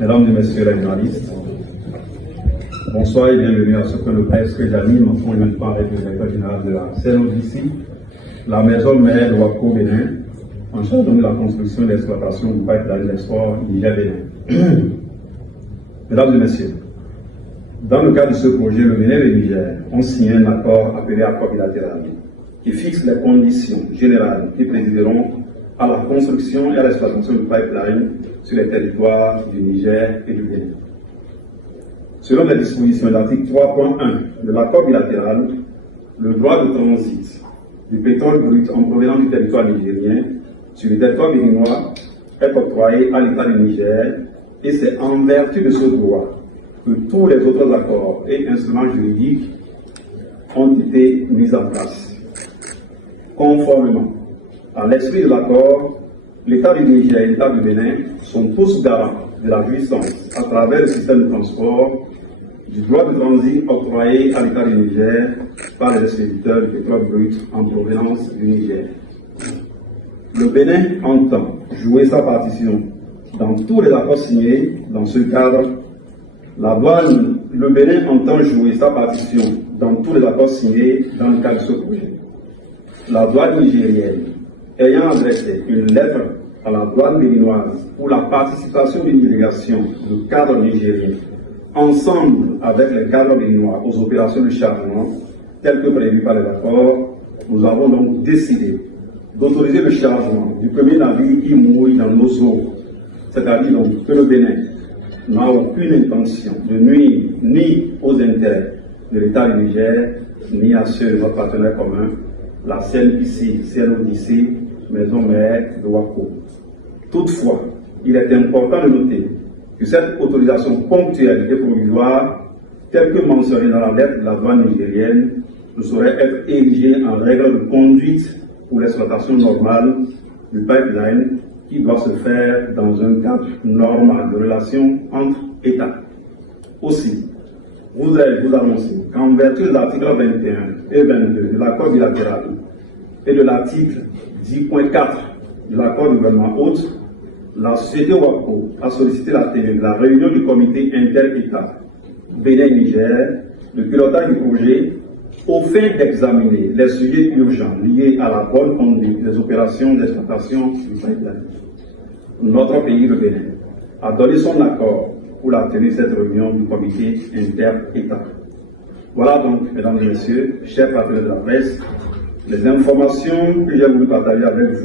Mesdames et messieurs les journalistes, bonsoir et bienvenue à ce que le presse que j'anime en conjointement avec le directeur général de la CNODC, la maison mère de Wako Bénin, en charge de la construction et l'exploitation du pipeline d'export Niger-Bénin. Mesdames et messieurs, dans le cadre de ce projet, le Bénin et le Niger ont signé un accord appelé accord bilatéral qui fixe les conditions générales qui présideront à la construction et à l'exploitation du pipeline sur les territoires du Niger et du Bénin. Selon les dispositions de l'article 3.1 de l'accord bilatéral, le droit de transit du pétrole brut en provenance du territoire nigérien sur le territoire béninois est octroyé à l'État du Niger, et c'est en vertu de ce droit que tous les autres accords et instruments juridiques ont été mis en place. Conformément à l'esprit de l'accord, l'État du Niger et l'État du Bénin sont tous garants de la jouissance à travers le système de transport du droit de transit octroyé à l'État du Niger par les expéditeurs du pétrole brut en provenance du Niger. Le Bénin entend jouer sa partition dans tous les accords signés dans ce cadre. Le Bénin entend jouer sa partition dans tous les accords signés dans le cadre de ce projet. La douane nigérienne ayant adressé une lettre à la douane béninoise pour la participation d'une délégation du cadre nigérien, ensemble avec les cadres béninois aux opérations de chargement, telles que prévues par les accords, nous avons donc décidé d'autoriser le chargement du premier navire qui mouille dans nos eaux, c'est-à-dire donc que le Bénin n'a aucune intention de nuire ni aux intérêts de l'État du Niger, ni à ceux de notre partenaire commun, la CNODC, maison mère de Wako. Toutefois, il est important de noter que cette autorisation ponctuelle et provisoire, telle que mentionnée dans la lettre de la douane nigérienne, ne saurait être érigée en règle de conduite pour l'exploitation normale du pipeline qui doit se faire dans un cadre normal de relations entre États. Aussi, vous allez vous annoncer qu'en vertu de l'article 21 et 22 de l'accord bilatéral et de l'article 10.4 de l'accord de gouvernement hôte, la société Wako a sollicité la tenue de la réunion du comité inter-État Bénin-Niger de pilotage du projet au fin d'examiner les sujets urgents liés à la bonne conduite des opérations d'exploitation du pipeline. Notre pays, le Bénin, a donné son accord pour la tenue de cette réunion du comité inter-État. Voilà donc, mesdames et messieurs, chers partenaires de la presse, les informations que j'ai voulu partager avec vous.